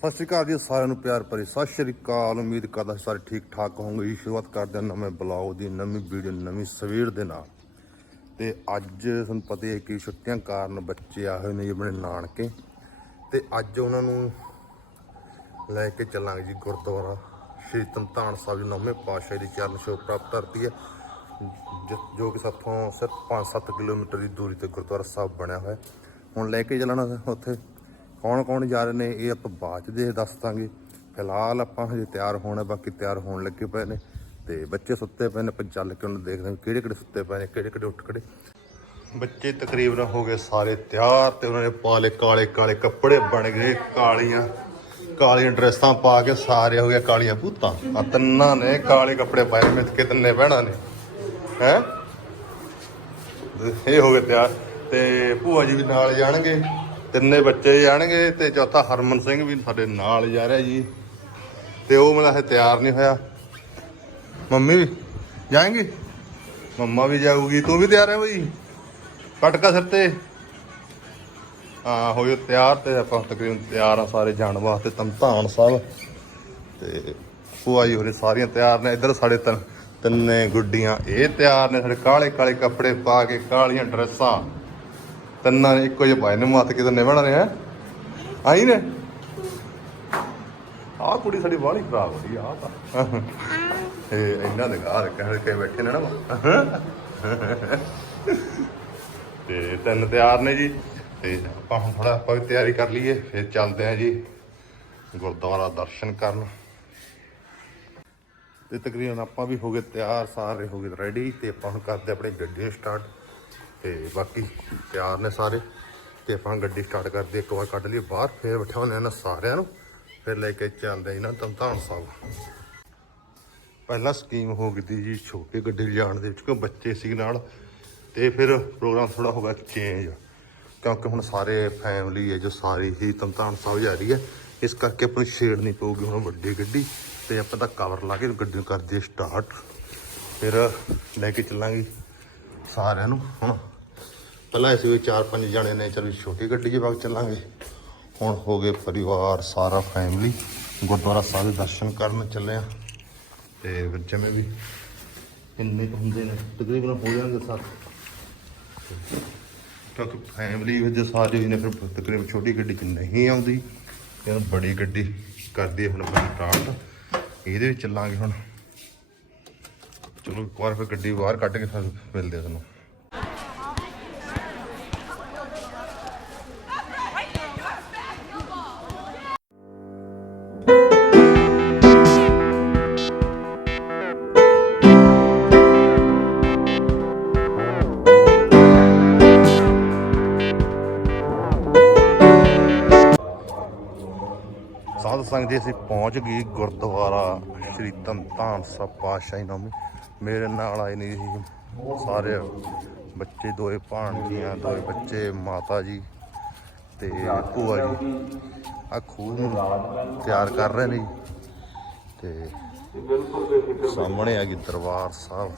ਸਤਿ ਸ਼੍ਰੀ ਅਕਾਲ ਜੀ, ਸਾਰਿਆਂ ਨੂੰ ਪਿਆਰ ਭਰੀ ਸਤਿ ਸ਼੍ਰੀ ਅਕਾਲ। ਉਮੀਦ ਕਰਦਾ ਸਾਰੇ ਠੀਕ ਠਾਕ ਹੋਵੋਗੇ। ਜੀ, ਸ਼ੁਰੂਆਤ ਕਰਦੇ ਹਾਂ ਨਵੇਂ ਬਲੌਗ ਦੀ, ਨਵੀਂ ਵੀਡੀਓ ਨਵੀਂ ਸਵੇਰ ਦੇ ਨਾਲ। ਤੇ ਅੱਜ ਤੁਹਾਨੂੰ ਪਤਾ ਹੈ ਕਿ ਛੁੱਟੀਆਂ ਕਾਰਨ ਬੱਚੇ ਆਏ ਹੋਏ ਨੇ ਜੀ ਆਪਣੇ ਨਾਨਕੇ। ਤੇ ਅੱਜ ਉਹਨਾਂ ਨੂੰ ਲੈ ਕੇ ਚੱਲਾਂਗੇ ਜੀ ਗੁਰਦੁਆਰਾ। ਸ਼੍ਰੀ ਤਨਤਾਨ ਸਾਹਿਬ ਜੀ, ਨੌਵੇਂ ਪਾਤਸ਼ਾਹ ਦੀ ਚਰਨ ਛੋਹ ਪ੍ਰਾਪਤ ਧਰਤੀ ਹੈ। ਜ- ਜੋ ਕਿ ਸਾਥੋਂ ਸਿਰਫ 5-7 ਕਿਲੋਮੀਟਰ ਦੀ ਦੂਰੀ ਤੇ ਗੁਰਦੁਆਰਾ ਸਾਹਿਬ ਬਣਿਆ ਹੋਇਆ ਹੁਣ ਲੈ ਕੇ ਚੱਲਣਾ ਉੱਥੇ। ਕੌਣ ਕੌਣ ਜਾ ਰਹੇ ਨੇ, ਇਹ ਆਪਾਂ ਬਾਅਦ ਚ ਦੇ ਦੱਸ ਦਾਂਗੇ। ਫਿਲਹਾਲ ਆਪਾਂ ਹਜੇ ਤਿਆਰ ਹੋਣਾ ਬਾਕੀ ਤਿਆਰ ਹੋਣ ਲੱਗੇ ਪਏ ਨੇ। ਤੇ ਬੱਚੇ ਸੁੱਤੇ ਪਏ ਨੇ, ਆਪਾਂ ਚੱਲ ਕੇ ਉਹਨਾਂ ਦੇਖਦੇ ਹਾਂ ਕਿਹੜੇ ਕਿਹੜੇ ਸੁੱਤੇ ਪਏ ਨੇ ਕਿਹੜੇ ਕਿਹੜੇ ਉੱਠ ਖੜੇ। ਬੱਚੇ ਤਕਰੀਬਨ ਹੋ ਗਏ ਸਾਰੇ ਤਿਆਰ ਤੇ ਉਹਨਾਂ ਨੇ ਪਾ ਲਏ ਕਾਲੇ ਕਾਲੇ ਕੱਪੜੇ, ਬਣ ਗਏ ਕਾਲੀਆਂ ਕਾਲੀਆਂ ਡਰੈਸਾਂ ਪਾ ਕੇ ਸਾਰੇ ਹੋ ਗਏ ਕਾਲੀਆਂ ਭੂਤਾਂ ਆ ਤਿੰਨਾਂ ਨੇ ਕਾਲੇ ਕੱਪੜੇ ਪਾਏ ਨੇ ਮਿੱਥ ਕੇ ਤਿੰਨੇ ਭੈਣਾਂ ਨੇ। ਹੈ? ਇਹ ਹੋ ਗਏ ਤਿਆਰ। ਤੇ ਭੂਆ ਜੀ ਵੀ ਨਾਲ ਜਾਣਗੇ। ਤਿੰਨੇ ਬੱਚੇ ਜਾਣਗੇ ਤੇ ਚੌਥਾ ਹਰਮਨ ਸਿੰਘ ਵੀ ਸਾਡੇ ਨਾਲ ਜਾ ਰਿਹਾ ਜੀ। ਤੇ ਉਹ ਮੇਰਾ ਹਜੇ ਤਿਆਰ ਨਹੀਂ ਹੋਇਆ। ਮੰਮੀ ਵੀ ਜਾਏਂਗੀ? ਮੰਮਾ ਵੀ ਜਾਊਗੀ। ਤੂੰ ਵੀ ਤਿਆਰ ਹੈ ਬਈ? ਪਟਕਾ ਸਿਰ ਤੇ। ਹਾਂ ਹੋਇਓ ਤਿਆਰ ਤੇ ਆਪਾਂ ਤਕਰੀਬਨ ਤਿਆਰ ਆ ਸਾਰੇ ਜਾਣ ਵਾਸਤੇ, ਤਮਤਾਨ ਸਾਹਿਬ। ਤੇ ਭੂਆ ਜੀ ਹੋਰੇ ਸਾਰੀਆਂ ਤਿਆਰ ਨੇ। ਇੱਧਰ ਸਾਡੇ ਤਿੰਨ ਤਿੰਨੇ ਗੁੱਡੀਆਂ, ਇਹ ਤਿਆਰ ਨੇ। ਸਾਡੇ ਕਾਲੇ ਕਾਲੇ ਕੱਪੜੇ ਪਾ ਕੇ ਕਾਲੀਆਂ ਡਰੈਸਾਂ। ਤਿੰਨਾਂ ਨੇ ਇੱਕੋ ਜਿਹੇ ਪਾਏ ਨੇ ਮੱਤ ਕਿਤੇ ਨਿਭਣਾ ਨੇ ਹੈ ਆਈ ਨੇ। ਆਹ ਕੁੜੀ ਸਾਡੀ ਬਾਹਲੀ ਖਰਾਬ ਹੋਈ ਆ ਤਾਂ। ਇਹ ਇਹਨਾਂ ਦੇ ਘਰ ਕਹਿ ਕੇ ਬੈਠੇ ਨੇ ਨਾ ਤੇ ਤਿੰਨ ਤਿਆਰ ਨੇ ਜੀ। ਤੇ ਆਪਾਂ ਹੁਣ ਥੋੜਾ ਆਪਾਂ ਵੀ ਤਿਆਰੀ ਕਰ ਲਈਏ ਫਿਰ ਚੱਲਦੇ ਆ ਜੀ ਗੁਰਦੁਆਰਾ ਦਰਸ਼ਨ ਕਰਨ। ਤੇ ਤਕਰੀਬਨ ਆਪਾਂ ਵੀ ਹੋ ਗਏ ਤਿਆਰ ਸਾਰੇ ਹੋ ਗਏ ਰੈਡੀ ਤੇ ਆਪਾਂ ਹੁਣ ਕਰਦੇ ਆਪਣੀ ਗੱਡੀ ਸਟਾਰਟ ਤੇ ਬਾਕੀ ਤਿਆਰ ਨੇ ਸਾਰੇ ਤੇ ਆਪਾਂ ਗੱਡੀ ਸਟਾਰਟ ਕਰਦੇ ਇੱਕ ਵਾਰ ਕੱਢ ਲਈਏ ਬਾਹਰ, ਫਿਰ ਬਿਠਾਉਂਦੇ ਇਹਨਾਂ ਸਾਰਿਆਂ ਨੂੰ, ਫਿਰ ਲੈ ਕੇ ਚੱਲਦੇ ਇਹਨਾਂ ਤਮਤਾਨ ਸਾਹਿਬ। ਪਹਿਲਾਂ ਸਕੀਮ ਹੋ ਗਈ ਤੀ ਜੀ ਛੋਟੀ ਗੱਡੀ ਲਿਜਾਣ ਦੇ ਵਿੱਚ, ਕਿਉਂ ਬੱਚੇ ਸੀ ਨਾਲ, ਤੇ ਫਿਰ ਪ੍ਰੋਗਰਾਮ ਥੋੜਾ ਹੋ ਗਿਆ ਚੇਂਜ ਕਿਉਂਕਿ ਹੁਣ ਸਾਰੇ ਫੈਮਿਲੀ ਹੈ, ਜੋ ਸਾਰੀ ਹੀ ਤਮਤਾਨ ਸਾਹਿਬ ਜਾ ਰਹੀ ਹੈ, ਇਸ ਕਰਕੇ ਆਪਾਂ ਨੂੰ ਛੇੜ ਨਹੀਂ ਪਊਗੀ ਹੁਣ ਵੱਡੀ ਗੱਡੀ, ਤੇ ਆਪਾਂ ਤਾਂ ਕਵਰ ਲਾ ਕੇ ਗੱਡੀ ਨੂੰ ਕਰਦੇ ਸਟਾਰਟ ਫਿਰ ਲੈ ਕੇ ਚੱਲਾਂਗੇ ਸਾਰਿਆਂ ਨੂੰ, ਹੁਣ ਪਹਿਲਾਂ ਅਸੀਂ ਵੀ ਚਾਰ ਪੰਜ ਜਣੇ ਨੇ, ਚਲੋ ਛੋਟੀ ਗੱਡੀ 'ਚ ਵਗ ਚੱਲਾਂਗੇ। ਹੁਣ ਹੋ ਗਏ ਪਰਿਵਾਰ, ਸਾਰਾ ਫੈਮਿਲੀ ਗੁਰਦੁਆਰਾ ਸਾਹਿਬ ਦੇ ਦਰਸ਼ਨ ਕਰਨ ਚੱਲੇ ਆ। ਤੇ ਫਿਰ ਜਿਵੇਂ ਵੀ ਕਿੰਨੇ ਕੁ ਹੁੰਦੇ ਨੇ, ਤਕਰੀਬਨ ਹੋ ਜਾਣਗੇ ਸੱਤ। ਕਿਉਂਕਿ ਫੈਮਿਲੀ ਵਿੱਚ ਸਾਰੇ ਨੇ, ਫਿਰ ਤਕਰੀਬਨ ਛੋਟੀ ਗੱਡੀ 'ਚ ਨਹੀਂ ਆਉਂਦੀ। ਤੇ ਬੜੀ ਗੱਡੀ ਕਰਦੀ ਹੁਣ ਆਪਣੀ ਸਟਾਰਟ ਇਹਦੇ ਵਿੱਚ ਚੱਲਾਂਗੇ ਹੁਣ। ਚਲੋ ਇੱਕ ਵਾਰ ਫਿਰ ਗੱਡੀ ਬਾਹਰ ਕੱਢ ਕੇ ਫਿਰ ਮਿਲਦੇ ਆ ਤੁਹਾਨੂੰ। ਸਾਧ ਸੰਗਤ ਜੀ ਅਸੀਂ ਪਹੁੰਚ ਗਏ ਗੁਰਦੁਆਰਾ ਸ਼੍ਰੀ ਧੰਤਾਨ ਸਾਹਿਬ ਪਾਤਸ਼ਾਹੀ ਨਾਮੀ। ਮੇਰੇ ਨਾਲ ਆਏ ਨੇ ਜੀ ਸਾਰੇ ਬੱਚੇ ਦੋਏ ਭਾਣਜੀਆਂ ਦੋਏ ਬੱਚੇ ਮਾਤਾ ਜੀ ਤੇ ਭੂਆ ਜੀ। ਆ ਖੂਹ ਨੂੰ ਤਿਆਰ ਕਰ ਰਹੇ ਨੇ ਤੇ ਸਾਹਮਣੇ ਆ ਗਈ ਦਰਬਾਰ ਸਾਹਿਬ।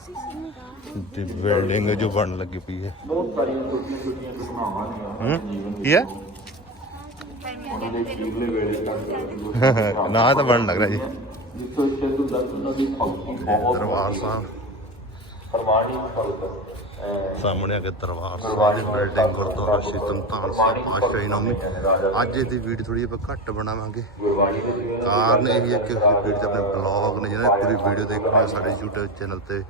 ਦੀ ਬਿਲਡਿੰਗ ਜੋ ਬਣਨ ਲੱਗੀ ਪਈ ਹੈ। ਬਹੁਤ ਸਾਰੀਆਂ ਛੋਟੀਆਂ ਛੋਟੀਆਂ ਘਟਨਾਵਾਂ ਨੇ ਹੂੰ? ਕੀ ਹੈ ਉਹਨਾਂ ਦੇ ਅਖੀਰਲੇ ਵੇਲੇ ਤੱਕ ਨਾ ਤਾਂ ਬਣਨ ਲੱਗ ਰਿਹਾ ਜੀ। ਜਿੱਥੋਂ ਚੰਦੂ ਦੱਤ ਉਹਨਾਂ ਦੀ ਭਗਤੀ ਬਹੁਤ ਦਰਬਾਰ ਸਾਹਿਬ। ਪ੍ਰਮਾਣੀ ਭਗਤ ਸਾਹਮਣੇ ਆ ਕੇ ਦਰਬਾਰ ਸਾਹਿਬ ਦੀ ਬਿਲਡਿੰਗ ਗੁਰਦੁਆਰਾ ਸ਼੍ਰੀ ਸਾਹਿਬ ਨਾਮੀ ਅੱਜ ਦੀ ਵੀਡੀਓ ਥੋੜੀ ਆਪਾਂ ਘੱਟ ਬਣਾਵਾਂਗੇ। ਕਾਰਨ ਇਹ ਹੈ ਕਿ ਅਸੀਂ ਵੀਡੀਓ ਤੇ ਆਪਣੇ ਬਲੌਗ ਨੇ ਜਿਹਨਾਂ ਦੀ ਪੂਰੀ ਵੀਡੀਓ ਦੇਖਣੀ ਸਾਡੇ YouTube ਚੈਨਲ ਤੇ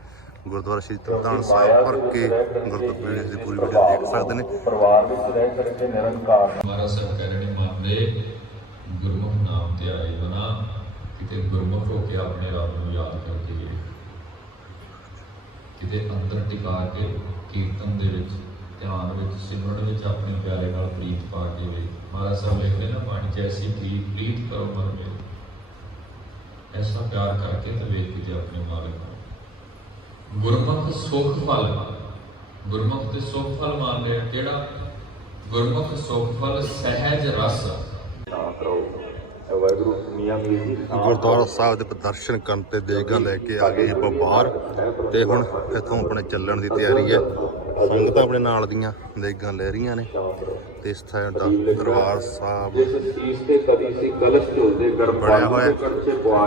ਗੁਰਦੁਆਰਾ ਸ਼੍ਰੀ ਧੰਤਾਨ ਸਾਹਿਬ ਭਰ ਕੇ ਗੁਰਦੁਆਰਾ ਦੀ ਪੂਰੀ ਵੀਡੀਓ ਦੇਖ ਸਕਦੇ ਨੇ। ਪਰਿਵਾਰ ਵਿੱਚ ਰਹਿ ਕਰਕੇ ਨਿਰੰਕਾਰ ਹਮਾਰਾ ਸਭ ਕਰਨੇ ਮੰਨਦੇ ਗੁਰਮੁਖ ਨਾਮ ਤੇ ਆਏ ਬਣਾ ਕਿਤੇ ਗੁਰਮੁਖ ਹੋ ਕੇ ਆਪਣੇ ਰੱਬ ਨੂੰ ਯਾਦ ਕਰਦੇ ਹੋਏ ਕਿਤੇ ਅੰਦਰ ਟਿਕਾ ਕੇ ਕੀਰਤਨ ਦੇ ਵਿੱਚ, ਧਿਆਨ ਵਿੱਚ, ਸਿਮਰਨ ਵਿੱਚ ਆਪਣੇ ਪਿਆਰੇ ਨਾਲ ਪ੍ਰੀਤ ਪਾ ਕੇ ਵੇ ਮਹਾਰਾਜ ਸਾਹਿਬ ਲਿਖਦੇ ਨਾ ਪਾਣੀ ਚ ਐਸੀ ਪ੍ਰੀਤ ਪ੍ਰੀਤ ਕਰੋ ਮਨ ਵਿੱਚ ਐਸਾ ਪਿਆਰ ਕਰਕੇ ਤੇ ਵੇਖ ਕੇ ਆਪਣੇ ਮਾਲਕ ਨੂੰ ਗੁਰਮੁਖ ਸੁਖ ਫਲ, ਗੁਰਮੁਖ ਤੇ ਸੁਖ ਫਲ ਮੰਨਦੇ ਰਿਹਾ ਕਿਹੜਾ? ਗੁਰਮੁਖ ਸੁਖ ਸਹਿਜ ਰਸ। ਗੁਰਦੁਆਰਾ ਸਾਹਿਬ ਦੇ ਦਰਸ਼ਨ ਕਰਨ ਤੇ ਦੇਗਾ ਲੈ ਕੇ ਆ ਗਏ ਆਪਾਂ ਬਾਹਰ ਤੇ ਹੁਣ ਇੱਥੋਂ ਆਪਣੇ ਚੱਲਣ ਦੀ ਤਿਆਰੀ ਹੈ। ਸੰਗਤਾਂ ਆਪਣੇ ਨਾਲ ਦੀਆਂ ਦੇਗਾਂ ਲੈ ਰਹੀਆਂ ਨੇ ਤੇ ਦਾ ਦਰਬਾਰ ਸਾਹਿਬ ਜਿਸ ਚੀਜ਼ ਤੇ ਕਦੀ ਸੀ ਗਲਤ ਝੁਲਦੇ ਗਰਮ ਬਣਿਆ ਹੋਇਆ।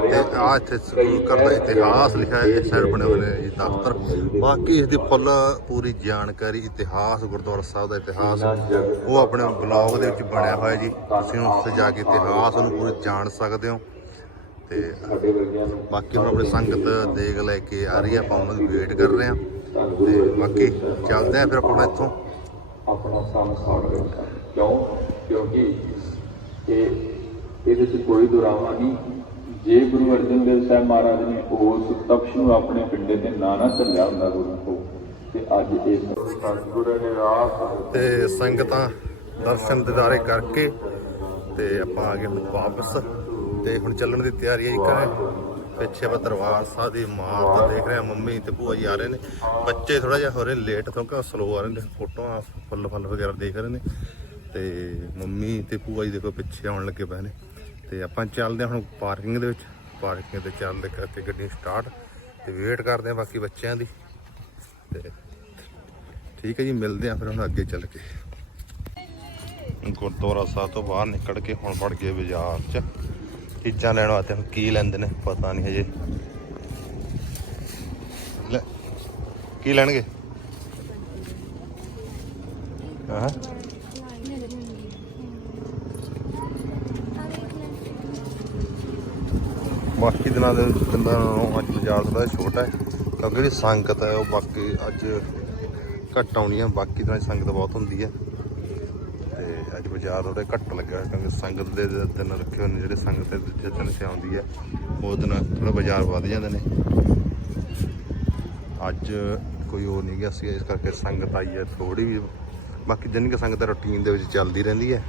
ਤੇ ਆ ਇੱਥੇ ਸਕੂਲ ਕਰਦਾ ਇਤਿਹਾਸ ਲਿਖਿਆ ਹੈ ਇਸ ਸਾਈਡ ਬਣੇ ਹੋਏ ਨੇ ਜੀ ਦਫ਼ਤਰ। ਬਾਕੀ ਇਸ ਦੀ ਫੁੱਲ ਪੂਰੀ ਜਾਣਕਾਰੀ ਇਤਿਹਾਸ ਗੁਰਦੁਆਰਾ ਸਾਹਿਬ ਦਾ ਇਤਿਹਾਸ ਉਹ ਆਪਣੇ ਬਲੌਗ ਦੇ ਵਿੱਚ ਬਣਿਆ ਹੋਇਆ ਜੀ। ਤੁਸੀਂ ਉਸ ਜਾ ਕੇ ਇਤਿਹਾਸ ਨੂੰ ਪੂਰੀ ਜਾਣ ਸਕਦੇ ਹੋ। ਤੇ ਸਾਡੇ ਬਾਕੀ ਹੁਣ ਆਪਣੀ ਸੰਗਤ ਦੇਗ ਲੈ ਕੇ ਆ ਰਹੀ ਹੈ ਆਪਾਂ ਉਹਨਾਂ ਦੀ ਵੇਟ ਕਰ ਰਹੇ ਹਾਂ। ਤੇ ਬਾਕੀ ਚੱਲਦੇ ਆ ਫਿਰ ਆਪਾਂ ਇੱਥੋਂ। ਆਪਣਾ ਰਿਹਾ ਕਿਉਂ? ਕਿਉਂਕਿ ਇਹ ਇਹਦੇ 'ਚ ਕੋਈ ਦੁਰਾਵਾ ਨਹੀਂ। ਜੇ ਗੁਰੂ ਅਰਜਨ ਦੇਵ ਸਾਹਿਬ ਮਹਾਰਾਜ ਨੇ ਉਸ ਤਪਸ਼ ਨੂੰ ਆਪਣੇ ਪਿੰਡੇ ਤੇ ਨਾ ਨਾ ਚੱਲਿਆ ਹੁੰਦਾ ਗੁਰੂ ਤੋਂ ਤੇ ਅੱਜ ਇਹ ਸਤਿਗੁਰੂ ਨੇ ਰਾਹ ਤੇ ਸੰਗਤਾਂ ਦਰਸ਼ਨ ਦਿਦਾਰੇ ਕਰਕੇ ਤੇ ਆਪਾਂ ਆ ਗਏ ਹੁਣ ਵਾਪਸ। ਤੇ ਹੁਣ ਚੱਲਣ ਦੀ ਤਿਆਰੀ ਹੈ ਕਰੇ ਪਿੱਛੇ ਦਰਬਾਰ ਸਾਹਿਬ ਦੀ ਇਮਾਰਤ ਦੇਖ ਰਹੇ ਮੰਮੀ ਤੇ ਭੂਆ ਜੀ ਆ ਰਹੇ ਨੇ। ਬੱਚੇ ਥੋੜਾ ਜਿਹਾ ਹੋ ਰਹੇ ਲੇਟ ਕਿਉਂਕਿ ਸਲੋ ਆ ਰਹੇ ਨੇ ਫੋਟੋਆਂ ਫੁੱਲ ਫੁੱਲ ਵਗੈਰਾ ਦੇਖ ਰਹੇ ਨੇ। ਤੇ ਮੰਮੀ ਤੇ ਭੂਆ ਜੀ ਦੇਖੋ ਪਿੱਛੇ ਆਉਣ ਲੱਗੇ ਪਏ ਨੇ। ਤੇ ਆਪਾਂ ਚੱਲਦੇ ਹਾਂ ਹੁਣ ਪਾਰਕਿੰਗ ਦੇ ਵਿੱਚ। ਪਾਰਕਿੰਗ ਤੇ ਚੱਲਦੇ ਕਰਕੇ ਗੱਡੀ ਸਟਾਰਟ ਤੇ ਵੇਟ ਕਰਦੇ ਹਾਂ ਬਾਕੀ ਬੱਚਿਆਂ ਦੀ। ਤੇ ਠੀਕ ਹੈ ਜੀ ਮਿਲਦੇ ਆ ਫਿਰ ਹੁਣ ਅੱਗੇ ਚੱਲ ਕੇ। ਗੁਰਦੁਆਰਾ ਸਾਹਿਬ ਤੋਂ ਬਾਹਰ ਨਿਕਲ ਕੇ ਹੁਣ ਵੜ ਗਏ ਬਾਜ਼ਾਰ 'ਚ। ਚੀਜ਼ਾਂ ਲੈਣ ਵਾਸਤੇ ਹੁਣ ਕੀ ਲੈਂਦੇ ਨੇ, ਪਤਾ ਨਹੀਂ ਹਜੇ। ਲੈ, ਕੀ ਲੈਣਗੇ? ਹਾਂ। ਬਾਕੀ ਦਿਨਾਂ ਦੇ ਦਿਨਾਂ ਨਾਲੋਂ ਅੱਜ ਬਾਜ਼ਾਰ ਥੋੜਾ ਛੋਟਾ ਹੈ, ਕਿਉਂਕਿ ਜਿਹੜੀ ਸੰਗਤ ਹੈ ਉਹ ਬਾਕੀ ਅੱਜ ਘੱਟ ਆਉਣੀ ਹੈ, ਬਾਕੀ ਦਿਨਾਂ 'ਚ ਸੰਗਤ ਬਹੁਤ ਹੁੰਦੀ ਹੈ। ਅੱਜ ਬਾਜ਼ਾਰ ਥੋੜਾ ਘੱਟ ਲੱਗਿਆ ਕਿਉਂਕਿ ਸੰਗਤ ਦੇ ਦਿਨ ਰੱਖੇ ਹੋਏ ਨੇ ਜਿਹੜੇ ਸੰਗਤ ਦੇ ਦੂਜੇ ਦਿਨ ਤੇ ਆਉਂਦੀ ਹੈ। ਉਹ ਦਿਨ ਥੋੜਾ ਬਾਜ਼ਾਰ ਵੱਧ ਜਾਂਦੇ ਨੇ। ਅੱਜ ਕੋਈ ਹੋਰ ਨਹੀਂ ਗਿਆ ਸੀ, ਇਸ ਕਰਕੇ ਸੰਗਤ ਆਈ ਹੈ ਥੋੜੀ ਵੀ। ਬਾਕੀ ਦਿਨ ਕਿ ਸੰਗਤ ਰੁਟੀਨ ਦੇ ਵਿੱਚ ਚੱਲਦੀ ਰਹਿੰਦੀ ਹੈ।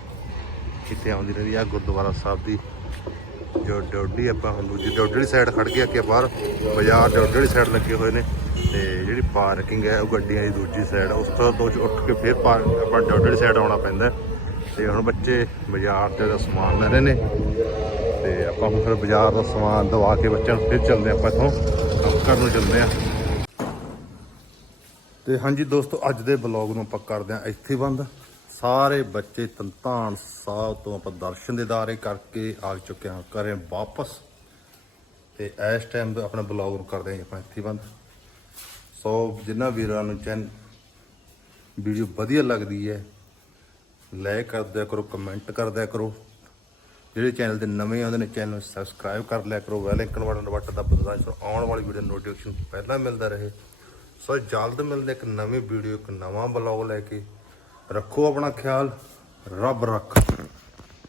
ਕਿਤੇ ਆਉਂਦੀ ਰਹਿੰਦੀ ਆ ਗੁਰਦੁਆਰਾ ਸਾਹਿਬ ਦੀ ਜੋ ਡੋਡੀ ਆਪਾਂ ਹੁਣ ਦੂਜੀ ਡੋਡੀ ਵਾਲੀ ਸਾਈਡ ਖੜ ਗਿਆ ਕਿ ਬਾਹਰ, ਬਾਜ਼ਾਰ ਡੋਡੀ ਵਾਲੀ ਸਾਈਡ ਲੱਗੇ ਹੋਏ ਨੇ। ਤੇ ਜਿਹੜੀ ਪਾਰਕਿੰਗ ਹੈ, ਉਹ ਗੱਡੀਆਂ ਦੀ ਦੂਜੀ ਸਾਈਡ ਉਸ ਤੋਂ ਤੋਂ ਉੱਠ ਕੇ ਫਿਰ ਪਾਰ ਆਪਾਂ ਡੋਡੀ ਵਾਲੀ ਸਾਈਡ ਆਉਣਾ ਪੈਂਦਾ ਤੇ ਹੁਣ ਬੱਚੇ ਬਾਜ਼ਾਰ ਤੇ ਦਾ ਸਮਾਨ ਲੈ ਰਹੇ ਨੇ। ਤੇ ਆਪਾਂ ਹੁਣ ਫਿਰ ਬਾਜ਼ਾਰ ਦਾ ਸਮਾਨ ਦਵਾ ਕੇ ਬੱਚਿਆਂ ਨੂੰ ਫਿਰ ਚੱਲਦੇ ਆਪਾਂ ਇੱਥੋਂ। ਕੰਮ ਕਰਨ ਨੂੰ ਚੱਲਦੇ ਆ ਤੇ ਹਾਂਜੀ ਦੋਸਤੋ, ਅੱਜ ਦੇ ਬਲੌਗ ਨੂੰ ਆਪਾਂ ਕਰਦੇ ਹਾਂ ਇੱਥੇ ਬੰਦ। ਸਾਰੇ ਬੱਚੇ ਤੰਤਾਨ ਸਾਹਿਬ ਤੋਂ ਆਪਾਂ ਦਰਸ਼ਨ ਦਿਦਾਰੇ ਕਰਕੇ ਆ ਚੁੱਕੇ ਹਾਂ, ਘਰੇ ਵਾਪਸ। ਤੇ ਇਸ ਟਾਈਮ ਆਪਣਾ ਬਲੌਗ ਨੂੰ ਕਰਦੇ ਹਾਂ ਜੀ ਆਪਾਂ ਇੱਥੇ ਬੰਦ। ਸੋ ਜਿਨ੍ਹਾਂ ਵੀਰਾਂ ਨੂੰ ਚੈਨ ਵੀਡੀਓ ਵਧੀਆ ਲੱਗਦੀ ਹੈ ਲਾਈਕ ਕਰ ਦਿਆ ਕਰੋ ਕਮੈਂਟ ਕਰ ਦਿਆ ਕਰੋ। ਜਿਹੜੇ ਚੈਨਲ ਤੇ ਨਵੇਂ ਆਉਂਦੇ ਨੇ ਚੈਨਲ ਨੂੰ ਸਬਸਕ੍ਰਾਈਬ ਕਰ ਲਿਆ ਕਰੋ। ਬੈਲ ਆਈਕਨ ਬਟਨ ਬਟਨ ਦੱਬ ਦਿਓ ਆਉਣ ਵਾਲੀ ਵੀਡੀਓ ਨੋਟੀਫਿਕੇਸ਼ਨ ਪਹਿਲਾਂ ਮਿਲਦਾ ਰਹੇ। ਸੋ ਜਲਦ ਮਿਲਦੇ ਇੱਕ ਨਵੀਂ ਵੀਡੀਓ ਇੱਕ ਨਵਾਂ ਬਲੌਗ ਲੈ ਕੇ। ਰੱਖੋ ਆਪਣਾ ਖਿਆਲ, ਰੱਬ ਰੱਖ।